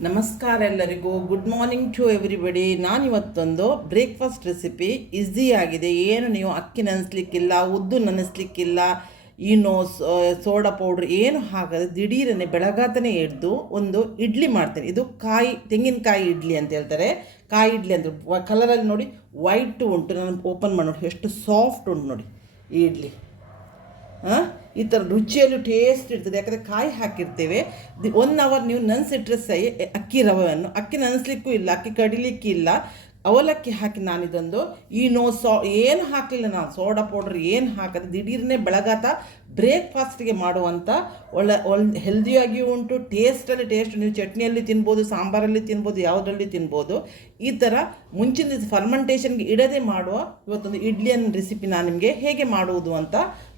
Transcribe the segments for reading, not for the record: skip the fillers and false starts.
ನಮಸ್ಕಾರ ಎಲ್ಲರಿಗೂ. Good morning to everybody. ನಾನಿವತ್ತೊಂದು ಬ್ರೇಕ್ಫಾಸ್ಟ್ ರೆಸಿಪಿ ಈಸಿಯಾಗಿದೆ. ಏನು ನೀವು ಅಕ್ಕಿ ನೆನೆಸ್ಲಿಕ್ಕಿಲ್ಲ, ಉದ್ದು ನೆನೆಸ್ಲಿಕ್ಕಿಲ್ಲ, ಸೋಡಾ ಪೌಡ್ರ್ ಏನು ಹಾಕದೆ ದಿಢೀರನೆ ಬೆಳಗಾತನೇ ಎದ್ದು ಒಂದು ಇಡ್ಲಿ ಮಾಡ್ತೇನೆ. ಇದು ತೆಂಗಿನಕಾಯಿ ಇಡ್ಲಿ ಅಂತ ಹೇಳ್ತಾರೆ. ಕಾಯಿ ಇಡ್ಲಿ ಅಂತ ಕಲರಲ್ಲಿ ನೋಡಿ ವೈಟ್ ಉಂಟು. ನಾನು ಓಪನ್ ಮಾಡಿ ನೋಡಿ ಎಷ್ಟು ಸಾಫ್ಟ್ ಉಂಟು ನೋಡಿ ಈ ಇಡ್ಲಿ. ಈ ಥರ ರುಚಿಯಲ್ಲೂ ಟೇಸ್ಟ್ ಇರ್ತದೆ, ಯಾಕಂದರೆ ಕಾಯಿ ಹಾಕಿರ್ತೇವೆ. 1 ಅವರ್ ನೀವು ನೆನೆಸಿಟ್ರೆ ಸೈ ಅಕ್ಕಿ ರವೆಯನ್ನು. ಅಕ್ಕಿ ನೆನೆಸ್ಲಿಕ್ಕೂ ಇಲ್ಲ, ಅಕ್ಕಿ ಕಡಿಲಿಕ್ಕಿಲ್ಲ, ಅವಲಕ್ಕಿ ಹಾಕಿ ನಾನಿದೊಂದು ಏನು ಹಾಕಲಿಲ್ಲ, ನಾನು ಸೋಡಾ ಪೌಡ್ರ್ ಏನು ಹಾಕದೆ ದಿಢೀರನ್ನೇ ಬೆಳಗಾತ ಬ್ರೇಕ್ಫಾಸ್ಟಿಗೆ ಮಾಡುವಂಥ ಒಳ್ಳೆ ಹೆಲ್ದಿಯಾಗಿಯೂ ಉಂಟು. ಟೇಸ್ಟಲ್ಲಿ ಟೇಸ್ಟ್. ನೀವು ಚಟ್ನಿಯಲ್ಲಿ ತಿನ್ಬೋದು, ಸಾಂಬಾರಲ್ಲಿ ತಿನ್ಬೋದು, ಯಾವುದರಲ್ಲಿ ತಿನ್ಬೋದು. ಈ ಥರ ಮುಂಚಿನ ದಿವಸ ಫರ್ಮೆಂಟೇಷನ್ಗೆ ಇಡದೆ ಮಾಡುವ ಇವತ್ತೊಂದು ಇಡ್ಲಿಯನ್ನು ರೆಸಿಪಿ ನಾನು ನಿಮಗೆ ಹೇಗೆ ಮಾಡುವುದು ಅಂತ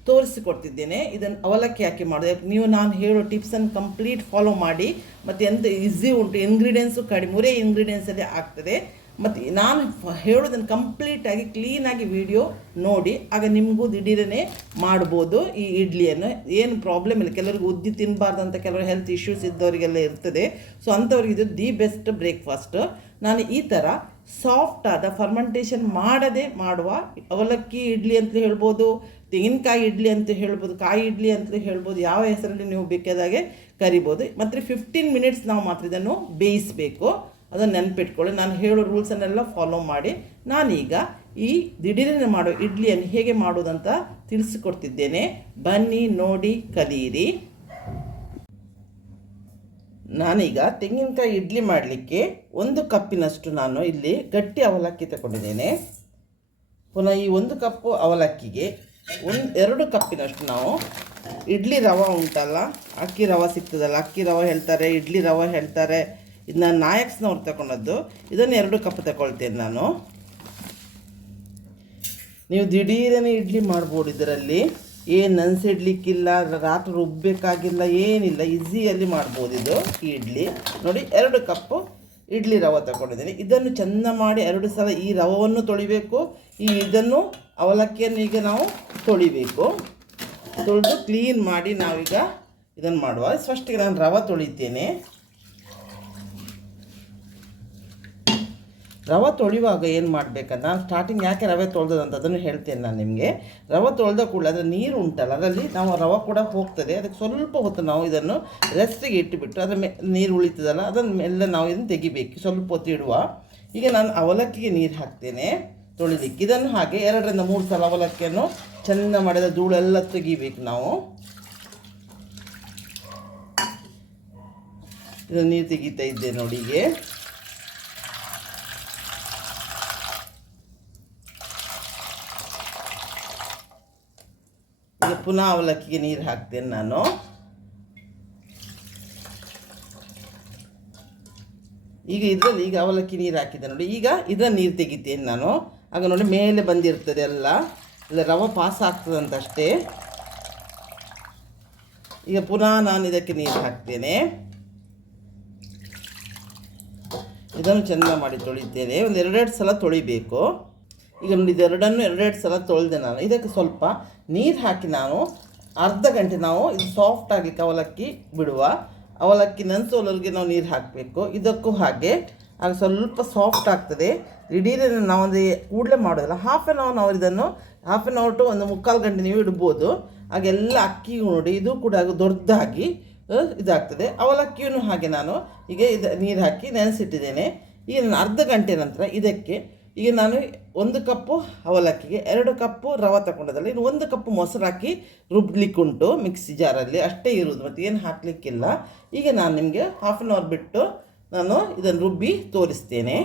ತೋರಿಸಿಕೊಡ್ತಿದ್ದೇನೆ. ಇದನ್ನು ಅವಲಕ್ಕಿ ಹಾಕಿ ಮಾಡಿದೆ. ನೀವು ನಾನು ಹೇಳೋ ಟಿಪ್ಸನ್ನು ಕಂಪ್ಲೀಟ್ ಫಾಲೋ ಮಾಡಿ. ಮತ್ತು ಎಂತ ಈಸಿ ಉಂಟು, ಇಂಗ್ರೀಡಿಯೆಂಟ್ಸು ಕಡಿಮೆ ಇಂಗ್ರೀಡಿಯೆಂಟ್ಸಲ್ಲೇ ಆಗ್ತದೆ. ಮತ್ತು ನಾನು ಹೇಳೋದನ್ನು ಕಂಪ್ಲೀಟಾಗಿ ಕ್ಲೀನಾಗಿ ವಿಡಿಯೋ ನೋಡಿ, ಆಗ ನಿಮಗೂ ದಿಢೀರನೇ ಮಾಡ್ಬೋದು ಈ ಇಡ್ಲಿಯನ್ನು. ಏನು ಪ್ರಾಬ್ಲಮ್ ಇಲ್ಲ. ಕೆಲವರಿಗೆ ಉದ್ದಿ ತಿನ್ನಬಾರ್ದು ಅಂತ ಕೆಲವರು ಹೆಲ್ತ್ ಇಶ್ಯೂಸ್ ಇದ್ದವರಿಗೆಲ್ಲ ಇರ್ತದೆ. ಸೊ ಅಂಥವ್ರಿಗೆ ಇದು ದಿ ಬೆಸ್ಟ್ ಬ್ರೇಕ್ಫಾಸ್ಟ್. ನಾನು ಈ ಥರ ಸಾಫ್ಟ್ ಆದ ಫರ್ಮೆಂಟೇಷನ್ ಮಾಡದೆ ಮಾಡುವ ಅವಲಕ್ಕಿ ಇಡ್ಲಿ ಅಂತ ಹೇಳ್ಬೋದು, ತೆಂಗಿನಕಾಯಿ ಇಡ್ಲಿ ಅಂತ ಹೇಳ್ಬೋದು, ಕಾಯಿ ಇಡ್ಲಿ ಅಂತ ಹೇಳ್ಬೋದು, ಯಾವ ಹೆಸರಲ್ಲಿ ನೀವು ಬೇಕಾದಾಗೆ ಕರಿಬೋದು. ಮತ್ತು 15 ಮಿನಿಟ್ಸ್ ನಾವು ಮಾತ್ರ ಇದನ್ನು ಬೇಯಿಸಬೇಕು. ಅದನ್ನು ನೆನಪಿಟ್ಕೊಳ್ಳಿ. ನಾನು ಹೇಳೋ ರೂಲ್ಸನ್ನೆಲ್ಲ ಫಾಲೋ ಮಾಡಿ ನಾನೀಗ ಈ ದಿಢೀರನೆ ಮಾಡೋ ಇಡ್ಲಿಯನ್ನು ಹೇಗೆ ಮಾಡೋದಂತ ತಿಳಿಸಿಕೊಡ್ತಿದ್ದೇನೆ. ಬನ್ನಿ ನೋಡಿ ಕಲಿಯಿರಿ. ನಾನೀಗ ತೆಂಗಿನಕಾಯಿ ಇಡ್ಲಿ ಮಾಡಲಿಕ್ಕೆ 1 ಕಪ್ಪಿನಷ್ಟು ನಾನು ಇಲ್ಲಿ ಗಟ್ಟಿ ಅವಲಕ್ಕಿ ತಗೊಂಡಿದ್ದೇನೆ. ಪುನಃ ಈ 1 ಕಪ್ಪು ಅವಲಕ್ಕಿಗೆ 2 ಕಪ್ಪಿನಷ್ಟು ನಾವು ಇಡ್ಲಿ ರವೆ ಉಂಟಲ್ಲ, ಅಕ್ಕಿ ರವೆ ಸಿಗ್ತದಲ್ಲ, ಅಕ್ಕಿ ರವೆ ಹೇಳ್ತಾರೆ, ಇಡ್ಲಿ ರವೆ ಹೇಳ್ತಾರೆ. ಇದು ನಾನು ನಾಯಕ್ಸ್ನವ್ರು ತಗೊಂಡದ್ದು. ಇದನ್ನು 2 ಕಪ್ ತಗೊಳ್ತೇನೆ ನಾನು. ನೀವು ದಿಢೀರನೆ ಇಡ್ಲಿ ಮಾಡ್ಬೋದು. ಇದರಲ್ಲಿ ಏನು ನೆನೆಸಿಡ್ಲಿಕ್ಕಿಲ್ಲ, ರಾತ್ರಿ ರುಬ್ಬಬೇಕಾಗಿಲ್ಲ, ಏನಿಲ್ಲ, ಈಸಿಯಲ್ಲಿ ಮಾಡ್ಬೋದು ಇದು ಈ ಇಡ್ಲಿ. ನೋಡಿ 2 ಕಪ್ಪು ಇಡ್ಲಿ ರವೆ ತಗೊಂಡಿದ್ದೀನಿ. ಇದನ್ನು ಚೆಂದ ಮಾಡಿ 2 ಸಲ ಈ ರವೆಯನ್ನು ತೊಳಿಬೇಕು. ಇದನ್ನು ಅವಲಕ್ಕಿಯನ್ನು ಈಗ ನಾವು ತೊಳಿಬೇಕು. ತೊಳೆದು ಕ್ಲೀನ್ ಮಾಡಿ ನಾವೀಗ ಇದನ್ನು ಮಾಡುವ. ಫಸ್ಟಿಗೆ ನಾನು ರವೆ ತೊಳಿತೇನೆ. ರವೆ ತೊಳೆಯುವಾಗ ಏನು ಮಾಡಬೇಕಂತ ನಾನು ಸ್ಟಾರ್ಟಿಂಗ್ ಯಾಕೆ ರವೆ ತೊಳೆದಂತ ಅದನ್ನು ಹೇಳ್ತೇನೆ ನಾನು ನಿಮಗೆ. ರವೆ ತೊಳೆದ ಕೂಡಲೇ ಅದರ ನೀರು ಉಂಟಲ್ಲ, ಅದರಲ್ಲಿ ನಾವು ರವೆ ಕೂಡ ಹೋಗ್ತದೆ. ಅದಕ್ಕೆ ಸ್ವಲ್ಪ ಹೊತ್ತು ನಾವು ಇದನ್ನು ರೆಸ್ಟಿಗೆ ಇಟ್ಟುಬಿಟ್ಟು ಅದರ ನೀರು ಉಳಿತದಲ್ಲ, ಅದನ್ನೆಲ್ಲ ನಾವು ಇದನ್ನು ತೆಗಿಬೇಕು. ಸ್ವಲ್ಪ ಹೊತ್ತು ಇಡುವ. ಈಗ ನಾನು ಅವಲಕ್ಕಿಗೆ ನೀರು ಹಾಕ್ತೇನೆ ತೊಳಿಲಿಕ್ಕೆ. ಇದನ್ನು ಹಾಗೆ 2 ರಿಂದ 3 ಸಲ ಅವಲಕ್ಕಿಯನ್ನು ಚೆಂದ ಮಾಡಿದ ಧೂಳೆಲ್ಲ ತೆಗಿಬೇಕು ನಾವು. ಇದನ್ನು ನೀರು ತೆಗಿತಾ ಇದ್ದೆ ನೋಡಿ. ಈಗ ಪುನಃ ಅವಲಕ್ಕಿಗೆ ನೀರು ಹಾಕ್ತೇನೆ ನಾನು. ಈಗ ಅವಲಕ್ಕಿ ನೀರು ಹಾಕಿದ್ದೆ ನೋಡಿ. ಈಗ ಇದನ್ನು ನೀರು ತೆಗಿತೇನೆ ನಾನು. ಆಗ ನೋಡಿ ಮೇಲೆ ಬಂದಿರ್ತದೆ ಎಲ್ಲ, ಇಲ್ಲ ರವೆ ಪಾಸ್ ಆಗ್ತದಂತಷ್ಟೇ. ಈಗ ಪುನಃ ನಾನು ಇದಕ್ಕೆ ನೀರು ಹಾಕ್ತೇನೆ. ಇದನ್ನು ಚೆಂದ ಮಾಡಿ ತೊಳಿತೇನೆ. ಒಂದು 2 ಸಲ ತೊಳಿಬೇಕು. ಈಗ ನೋಡಿ ಇದೆರಡನ್ನು 2 ಸಲ ತೊಳೆದೆ ನಾನು. ಇದಕ್ಕೆ ಸ್ವಲ್ಪ ನೀರು ಹಾಕಿ ನಾನು ಅರ್ಧ ಗಂಟೆ ನಾವು ಇದು ಸಾಫ್ಟ್ ಆಗಲಿಕ್ಕೆ ಅವಲಕ್ಕಿ ಬಿಡುವ. ಅವಲಕ್ಕಿ ನೆನೆಸೋಲರಿಗೆ ನಾವು ನೀರು ಹಾಕಬೇಕು. ಇದಕ್ಕೂ ಹಾಗೆ ಆಗ ಸ್ವಲ್ಪ ಸಾಫ್ಟ್ ಆಗ್ತದೆ. ದಿಢೀರನೆ ನಾವೊಂದು ಕೂಡಲೇ ಮಾಡೋದಿಲ್ಲ. ಹಾಫ್ ಆನ್ ಅವರ್ ನಾವು ಇದನ್ನು ಹಾಫ್ ಆನ್ ಅವರ್ ಟು 1/4 ಗಂಟೆ ನೀವು ಇಡ್ಬೋದು. ಆಗೆಲ್ಲ ಅಕ್ಕಿ ನೋಡಿ ಇದು ಕೂಡ ದೊಡ್ಡದಾಗಿ ಇದಾಗ್ತದೆ. ಅವಲಕ್ಕಿಯನ್ನು ಹಾಗೆ ನಾನು ಈಗ ನೀರು ಹಾಕಿ ನೆನೆಸಿಟ್ಟಿದ್ದೇನೆ. ಈಗ ನಾನು ಅರ್ಧ ಗಂಟೆ ನಂತರ ಇದಕ್ಕೆ ಈಗ ನಾನು 1 ಕಪ್ಪು ಅವಲಕ್ಕಿಗೆ 2 ಕಪ್ಪು ರವೆ ತಗೊಂಡದಲ್ಲ, ಇನ್ನು 1 ಕಪ್ಪು ಮೊಸರು ಹಾಕಿ ರುಬ್ಲಿಕ್ಕುಂಟು ಮಿಕ್ಸಿ ಜಾರಲ್ಲಿ, ಅಷ್ಟೇ ಇರುವುದು, ಮತ್ತು ಏನು ಹಾಕಲಿಕ್ಕಿಲ್ಲ. ಈಗ ನಾನು ನಿಮಗೆ ಹಾಫ್ ಆನ್ ಅವರ್ ಬಿಟ್ಟು ನಾನು ಇದನ್ನು ರುಬ್ಬಿ ತೋರಿಸ್ತೇನೆ.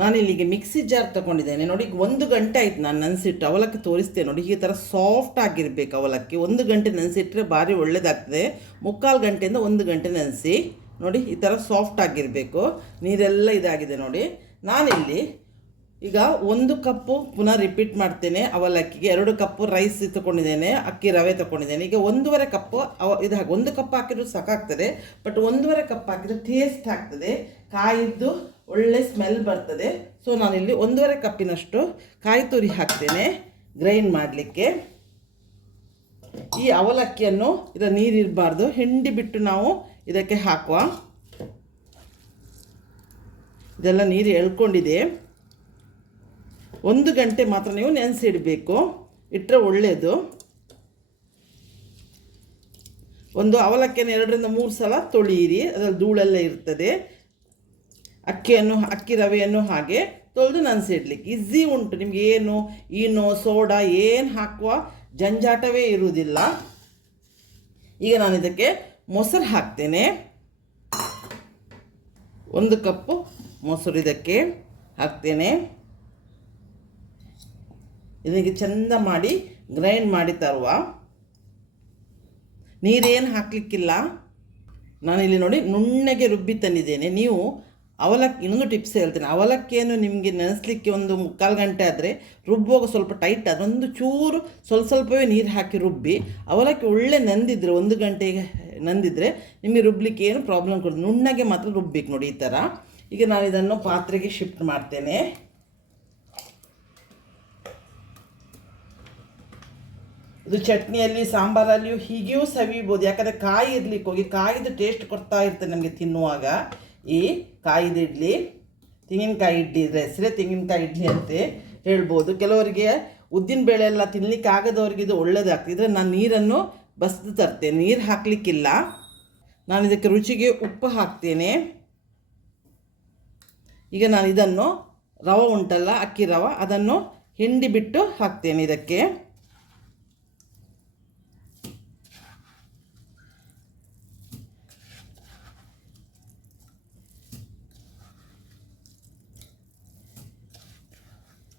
ನಾನಿಲ್ಲಿಗೆ ಮಿಕ್ಸಿ ಜಾರ್ ತೊಗೊಂಡಿದ್ದೇನೆ ನೋಡಿ. ಈಗ 1 ಗಂಟೆ ಆಯ್ತು ನಾನು ನೆನೆಸಿಟ್ಟು ಅವಲಕ್ಕಿ ತೋರಿಸ್ತೇನೆ ನೋಡಿ. ಈ ಥರ ಸಾಫ್ಟ್ ಆಗಿರಬೇಕು ಅವಲಕ್ಕಿ. 1 ಗಂಟೆ ನೆನೆಸಿಟ್ರೆ ಭಾರಿ ಒಳ್ಳೆಯದಾಗ್ತದೆ. 3/4 ಗಂಟೆಯಿಂದ 1 ಗಂಟೆ ನೆನೆಸಿ ನೋಡಿ. ಈ ಥರ ಸಾಫ್ಟ್ ಆಗಿರಬೇಕು. ನೀರೆಲ್ಲ ಇದಾಗಿದೆ ನೋಡಿ. ನಾನಿಲ್ಲಿ ಈಗ 1 ಕಪ್ಪು ಪುನಃ ರಿಪೀಟ್ ಮಾಡ್ತೇನೆ ಅವಲಕ್ಕಿಗೆ. 2 ಕಪ್ಪು ರೈಸ್ ತಗೊಂಡಿದ್ದೇನೆ, ಅಕ್ಕಿ ರವೆ ತಗೊಂಡಿದ್ದೇನೆ. ಈಗ 1.5 ಕಪ್ಪು ಇದು ಹಾಗೆ 1 ಕಪ್ ಹಾಕಿದ್ರು ಸಾಕಾಗ್ತದೆ. ಬಟ್ 1.5 ಕಪ್ ಹಾಕಿದ್ರೆ ಟೇಸ್ಟ್ ಆಗ್ತದೆ, ಕಾಯಿದ್ದು ಒಳ್ಳೆ ಸ್ಮೆಲ್ ಬರ್ತದೆ. ಸೊ ನಾನಿಲ್ಲಿ 1.5 ಕಪ್ಪಿನಷ್ಟು ಕಾಯಿ ತುರಿ ಹಾಕ್ತೇನೆ ಗ್ರೈಂಡ್ ಮಾಡಲಿಕ್ಕೆ. ಈ ಅವಲಕ್ಕಿಯನ್ನು ಇದರ ನೀರಿರಬಾರ್ದು, ಹಿಂಡಿ ಬಿಟ್ಟು ನಾವು ಇದಕ್ಕೆ ಹಾಕುವ. ಇದೆಲ್ಲ ನೀರು ಎಳ್ಕೊಂಡಿದೆ. 1 ಗಂಟೆ ಮಾತ್ರ ನೀವು ನೆನೆಸಿಡಬೇಕು, ಇಟ್ಟರೆ ಒಳ್ಳೆಯದು. ಒಂದು ಅವಲಕ್ಕಿಯನ್ನು 2 ರಿಂದ 3 ಸಲ ತೊಳೆಯಿರಿ, ಅದರಲ್ಲಿ ಧೂಳೆಲ್ಲ ಇರ್ತದೆ. ಅಕ್ಕಿ ರವೆಯನ್ನು ಹಾಗೆ ತೊಳೆದು ನೆನೆಸಿಡ್ಲಿಕ್ಕೆ ಈಸಿ ಉಂಟು. ನಿಮ್ಗೆ ಏನು ಈನೋ ಸೋಡಾ ಏನು ಹಾಕುವ ಜಂಜಾಟವೇ ಇರುವುದಿಲ್ಲ. ಈಗ ನಾನು ಇದಕ್ಕೆ ಮೊಸರು ಹಾಕ್ತೇನೆ. 1 ಕಪ್ಪು ಮೊಸರು ಇದಕ್ಕೆ ಹಾಕ್ತೇನೆ. ಇದಕ್ಕೆ ಚೆಂದ ಮಾಡಿ ಗ್ರೈಂಡ್ ಮಾಡಿ ತರುವ. ನೀರೇನು ಹಾಕಲಿಕ್ಕಿಲ್ಲ. ನಾನಿಲ್ಲಿ ನೋಡಿ ನುಣ್ಣಗೆ ರುಬ್ಬಿ ತಂದಿದ್ದೇನೆ. ನೀವು ಇನ್ನೊಂದು ಟಿಪ್ಸ್ ಹೇಳ್ತೇನೆ. ಅವಲಕ್ಕಿಯನ್ನು ನಿಮಗೆ ನೆನೆಸಲಿಕ್ಕೆ 1-3/4 ಗಂಟೆ ಆದರೆ ರುಬ್ಬುವಾಗ ಸ್ವಲ್ಪ ಟೈಟ್ ಆದರೆ ಒಂದು ಚೂರು ಸ್ವಲ್ಪವೇ ನೀರು ಹಾಕಿ ರುಬ್ಬಿ. ಅವಲಕ್ಕಿ ಒಳ್ಳೆ ನೆಂದಿದ್ರೆ 1 ಗಂಟೆಗೆ ನೆಂದಿದ್ರೆ ನಿಮಗೆ ರುಬ್ಬಲಿಕ್ಕೆ ಏನು ಪ್ರಾಬ್ಲಮ್ ಕೊಡೋದು. ನುಣ್ಣಗೆ ಮಾತ್ರ ರುಬ್ಬೇಕು ನೋಡಿ ಈ ಥರ. ಈಗ ನಾನು ಇದನ್ನು ಪಾತ್ರೆಗೆ ಶಿಫ್ಟ್ ಮಾಡ್ತೇನೆ. ಇದು ಚಟ್ನಿಯಲ್ಲಿ ಸಾಂಬಾರಲ್ಲಿಯೂ ಹೀಗೆಯೂ ಸವಿಬೋದು. ಯಾಕಂದರೆ ಕಾಯಿ ಇರ್ಲಿಕ್ಕೆ ಹೋಗಿ ಕಾಯಿದು ಟೇಸ್ಟ್ ಕೊಡ್ತಾ ಇರ್ತದೆ ನಮಗೆ ತಿನ್ನುವಾಗ. ಈ ಕಾಯಿದ ಇಡ್ಲಿ, ತೆಂಗಿನಕಾಯಿ ಇಡ್ಲಿ ಇದ್ರೆ ಹೆಸರೇ ತೆಂಗಿನಕಾಯಿ ಇಡ್ಲಿ ಅಂತ ಹೇಳ್ಬೋದು. ಕೆಲವರಿಗೆ ಉದ್ದಿನ ಬೇಳೆ ಎಲ್ಲ ತಿನ್ನಲಿಕ್ಕೆ ಆಗದವ್ರಿಗೆ ಇದು ಒಳ್ಳೆಯದಾಗ್ತಿದ್ರೆ ನಾನು ನೀರನ್ನು ಬಸ್ದು ತರ್ತೇನೆ. ನೀರು ಹಾಕಲಿಕ್ಕಿಲ್ಲ. ನಾನು ಇದಕ್ಕೆ ರುಚಿಗೆ ಉಪ್ಪು ಹಾಕ್ತೇನೆ. ಈಗ ನಾನು ಇದನ್ನು ರವೆ ಉಂಟಲ್ಲ, ಅಕ್ಕಿ ರವೆ, ಅದನ್ನು ಹಿಂಡಿ ಬಿಟ್ಟು ಹಾಕ್ತೇನೆ ಇದಕ್ಕೆ.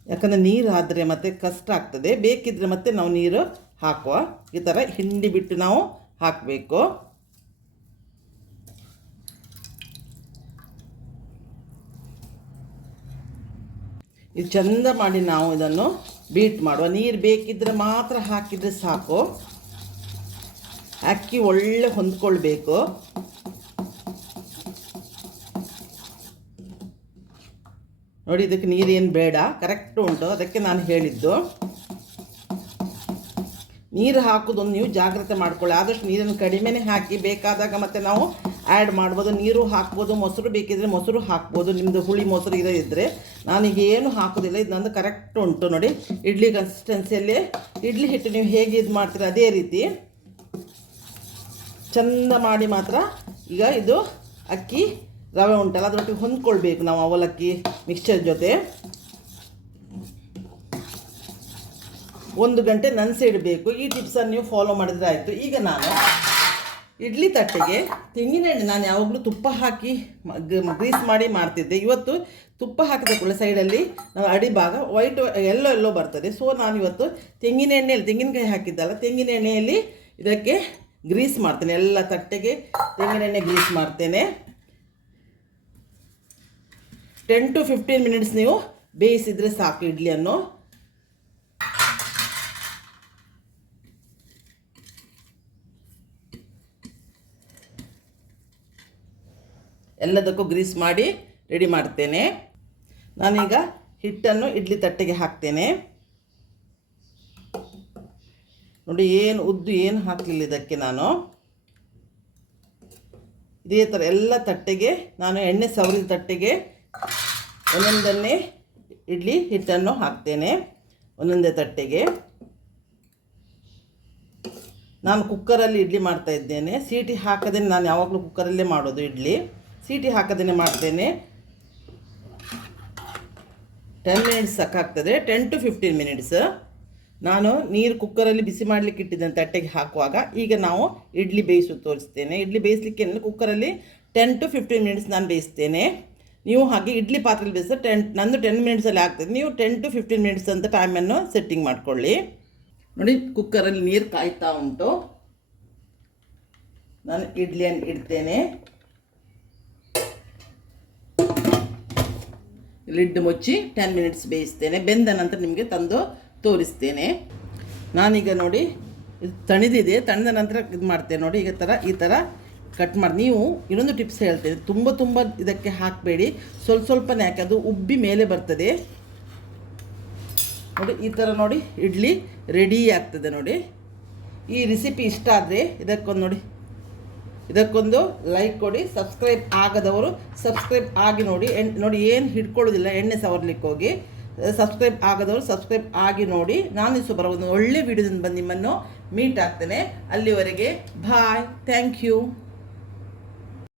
ಯಾಕಂದರೆ ನೀರು ಆದರೆ ಮತ್ತೆ ಕಷ್ಟ ಆಗ್ತದೆ. ಬೇಕಿದ್ದರೆ ಮತ್ತೆ ನಾವು ನೀರು ಹಾಕುವ. ಈ ಥರ ಹಿಂಡಿ ಬಿಟ್ಟು ನಾವು ಹಾಕಬೇಕು. ಇದು ಚೆಂದ ಮಾಡಿ ನಾವು ಇದನ್ನು ಬೀಟ್ ಮಾಡುವ. ನೀರು ಬೇಕಿದ್ದರೆ ಮಾತ್ರ ಹಾಕಿದರೆ ಸಾಕು. ಅಕ್ಕಿ ಒಳ್ಳೆ ಹೊಂದ್ಕೊಳ್ಬೇಕು. ನೋಡಿ ಇದಕ್ಕೆ ನೀರೇನು ಬೇಡ, ಕರೆಕ್ಟ್ ಉಂಟು. ಅದಕ್ಕೆ ನಾನು ಹೇಳಿದ್ದು. ನೀರು ಹಾಕೋದೊಂದು ನೀವು ಜಾಗ್ರತೆ ಮಾಡ್ಕೊಳ್ಳಿ. ಆದಷ್ಟು ನೀರನ್ನು ಕಡಿಮೆನೇ ಹಾಕಿ, ಬೇಕಾದಾಗ ಮತ್ತೆ ನಾವು ಆ್ಯಡ್ ಮಾಡ್ಬೋದು. ನೀರು ಹಾಕ್ಬೋದು, ಮೊಸರು ಬೇಕಿದ್ರೆ ಮೊಸರು ಹಾಕ್ಬೋದು. ನಿಮ್ಮದು ಹುಳಿ ಮೊಸರು ಇದ್ದರೆ. ನಾನೀಗ ಏನು ಹಾಕೋದಿಲ್ಲ. ಇದು ನಂದು ಕರೆಕ್ಟ್ ಉಂಟು ನೋಡಿ. ಇಡ್ಲಿ ಕನ್ಸಿಸ್ಟೆನ್ಸಿಯಲ್ಲಿ ಇಡ್ಲಿ ಹಿಟ್ಟು ನೀವು ಹೇಗೆ ಇದು ಮಾಡ್ತೀರ ಅದೇ ರೀತಿ ಚೆಂದ ಮಾಡಿ ಮಾತ್ರ. ಈಗ ಇದು ಅಕ್ಕಿ ರವೆ ಉಂಟಲ್ಲ ಅದರೊಟ್ಟಿಗೆ ಹೊಂದ್ಕೊಳ್ಬೇಕು ನಾವು ಅವಲಕ್ಕಿ ಮಿಕ್ಸ್ಚರ್ ಜೊತೆ. 1 ಗಂಟೆ ನೆನೆಸಿಡಬೇಕು. ಈ ಟಿಪ್ಸನ್ನು ನೀವು ಫಾಲೋ ಮಾಡಿದರೆ ಆಯಿತು. ಈಗ ನಾನು ಇಡ್ಲಿ ತಟ್ಟೆಗೆ ತೆಂಗಿನೆಣ್ಣೆ, ನಾನು ಯಾವಾಗಲೂ ತುಪ್ಪ ಹಾಕಿ ಗ್ರೀಸ್ ಮಾಡಿ ಮಾಡ್ತಿದ್ದೆ. ಇವತ್ತು ತುಪ್ಪ ಹಾಕಿದ ಕೂಡಲೇ ಸೈಡಲ್ಲಿ ನಾವು ಅಡಿಭಾಗ ವೈಟ್ ಎಲ್ಲೋ ಬರ್ತದೆ. ಸೊ ನಾನಿವತ್ತು ತೆಂಗಿನೆಣ್ಣೆಯಲ್ಲಿ, ತೆಂಗಿನಕಾಯಿ ಹಾಕಿದ್ದಲ್ಲ, ತೆಂಗಿನೆಣ್ಣೆಯಲ್ಲಿ ಇದಕ್ಕೆ ಗ್ರೀಸ್ ಮಾಡ್ತೇನೆ. ಎಲ್ಲ ತಟ್ಟೆಗೆ ತೆಂಗಿನೆಣ್ಣೆ ಗ್ರೀಸ್ ಮಾಡ್ತೇನೆ. 10 to 15 ಮಿನಿಟ್ಸ್ ನೀವು ಬೇಯಿಸಿದರೆ ಸಾಕು ಇಡ್ಲಿಯನ್ನು. ಎಲ್ಲದಕ್ಕೂ ಗ್ರೀಸ್ ಮಾಡಿ ರೆಡಿ ಮಾಡ್ತೇನೆ. ನಾನೀಗ ಹಿಟ್ಟನ್ನು ಇಡ್ಲಿ ತಟ್ಟೆಗೆ ಹಾಕ್ತೇನೆ. ನೋಡಿ ಏನು ಉದ್ದು ಏನು ಹಾಕಲಿಲ್ಲ ಇದಕ್ಕೆ ನಾನು. ಇದೇ ಥರ ಎಲ್ಲ ತಟ್ಟೆಗೆ ನಾನು ಎಣ್ಣೆ ಸವರಿದ ತಟ್ಟೆಗೆ ಒಂದೊಂದನ್ನೇ ಇಡ್ಲಿ ಹಿಟ್ಟನ್ನು ಹಾಕ್ತೇನೆ. ಒಂದೊಂದೇ ತಟ್ಟೆಗೆ. ನಾನು ಕುಕ್ಕರಲ್ಲಿ ಇಡ್ಲಿ ಮಾಡ್ತಾ ಇದ್ದೇನೆ. ಸೀಟಿ ಹಾಕದೇ, ನಾನು ಯಾವಾಗಲೂ ಕುಕ್ಕರಲ್ಲೇ ಮಾಡೋದು ಇಡ್ಲಿ. ಸೀಟಿ ಹಾಕದೇ ಮಾಡ್ತೇನೆ. 10 ಮಿನಿಟ್ಸ್ ಸಾಕಾಗ್ತದೆ. 10 to 15 ಮಿನಿಟ್ಸ್. ನಾನು ನೀರು ಕುಕ್ಕರಲ್ಲಿ ಬಿಸಿ ಮಾಡಲಿಕ್ಕೆ ಇಟ್ಟಿದ್ದೇನೆ ತಟ್ಟೆಗೆ ಹಾಕುವಾಗ. ಈಗ ನಾವು ಇಡ್ಲಿ ಬೇಯಿಸೋದು ತೋರಿಸ್ತೇನೆ. ಇಡ್ಲಿ ಬೇಯಿಸಲಿಕ್ಕೆ ಕುಕ್ಕರಲ್ಲಿ 10 to 15 ಮಿನಿಟ್ಸ್ ನಾನು ಬೇಯಿಸ್ತೇನೆ. ನೀವು ಹಾಗೆ ಇಡ್ಲಿ ಪಾತ್ರೆಯಲ್ಲಿ ಬೇಯಿಸಿದ್ರೆ ನಂದು 10 ಮಿನಿಟ್ಸಲ್ಲಿ ಆಗ್ತದೆ. ನೀವು 10 to 15 ಮಿನಿಟ್ಸ್ ಅಂತ ಟೈಮನ್ನು ಸೆಟ್ಟಿಂಗ್ ಮಾಡಿಕೊಳ್ಳಿ. ನೋಡಿ ಕುಕ್ಕರಲ್ಲಿ ನೀರು ಕಾಯ್ತಾ ಉಂಟು. ನಾನು ಇಡ್ಲಿಯನ್ನು ಇಡ್ತೇನೆ. ಲಿಡ್ ಮುಚ್ಚಿ 10 ಮಿನಿಟ್ಸ್ ಬೇಯಿಸ್ತೇನೆ. ಬೆಂದ ನಂತರ ನಿಮಗೆ ತಂದು ತೋರಿಸ್ತೇನೆ. ನಾನೀಗ ನೋಡಿ ಇದು ತಣಿದಿದೆ. ತಣಿದ ನಂತರ ಇದು ಮಾಡ್ತೇನೆ ನೋಡಿ. ಈ ಥರ ಕಟ್ ಮಾಡಿ. ನೀವು ಇನ್ನೊಂದು ಟಿಪ್ಸ್ ಹೇಳ್ತೇನೆ. ತುಂಬ ಇದಕ್ಕೆ ಹಾಕಬೇಡಿ, ಸ್ವಲ್ಪನೇ ಹಾಕಿ, ಅದು ಉಬ್ಬಿ ಮೇಲೆ ಬರ್ತದೆ ನೋಡಿ. ಈ ಥರ ನೋಡಿ ಇಡ್ಲಿ ರೆಡಿ ಆಗ್ತದೆ ನೋಡಿ. ಈ ರೆಸಿಪಿ ಇಷ್ಟ ಆದರೆ ಇದಕ್ಕೊಂದು ನೋಡಿ ಇದಕ್ಕೊಂದು ಲೈಕ್ ಕೊಡಿ. ಸಬ್ಸ್ಕ್ರೈಬ್ ಆಗದವರು ಸಬ್ಸ್ಕ್ರೈಬ್ ಆಗಿ ನೋಡಿ. ನೋಡಿ ಏನು ಹಿಡ್ಕೊಳ್ಳೋದಿಲ್ಲ ಎಣ್ಣೆ ಸವರ್ಲಿಕ್ಕೆ ಹೋಗಿ. ಸಬ್ಸ್ಕ್ರೈಬ್ ಆಗದವರು ಸಬ್ಸ್ಕ್ರೈಬ್ ಆಗಿ ನೋಡಿ. ನಾನು ಬರೋ ಒಂದು ಒಳ್ಳೆ ವಿಡಿಯೋದಿಂದ ಬಂದು ನಿಮ್ಮನ್ನು ಮೀಟ್ ಆಗ್ತೇನೆ. ಅಲ್ಲಿವರೆಗೆ ಬಾಯ್, ಥ್ಯಾಂಕ್ ಯು.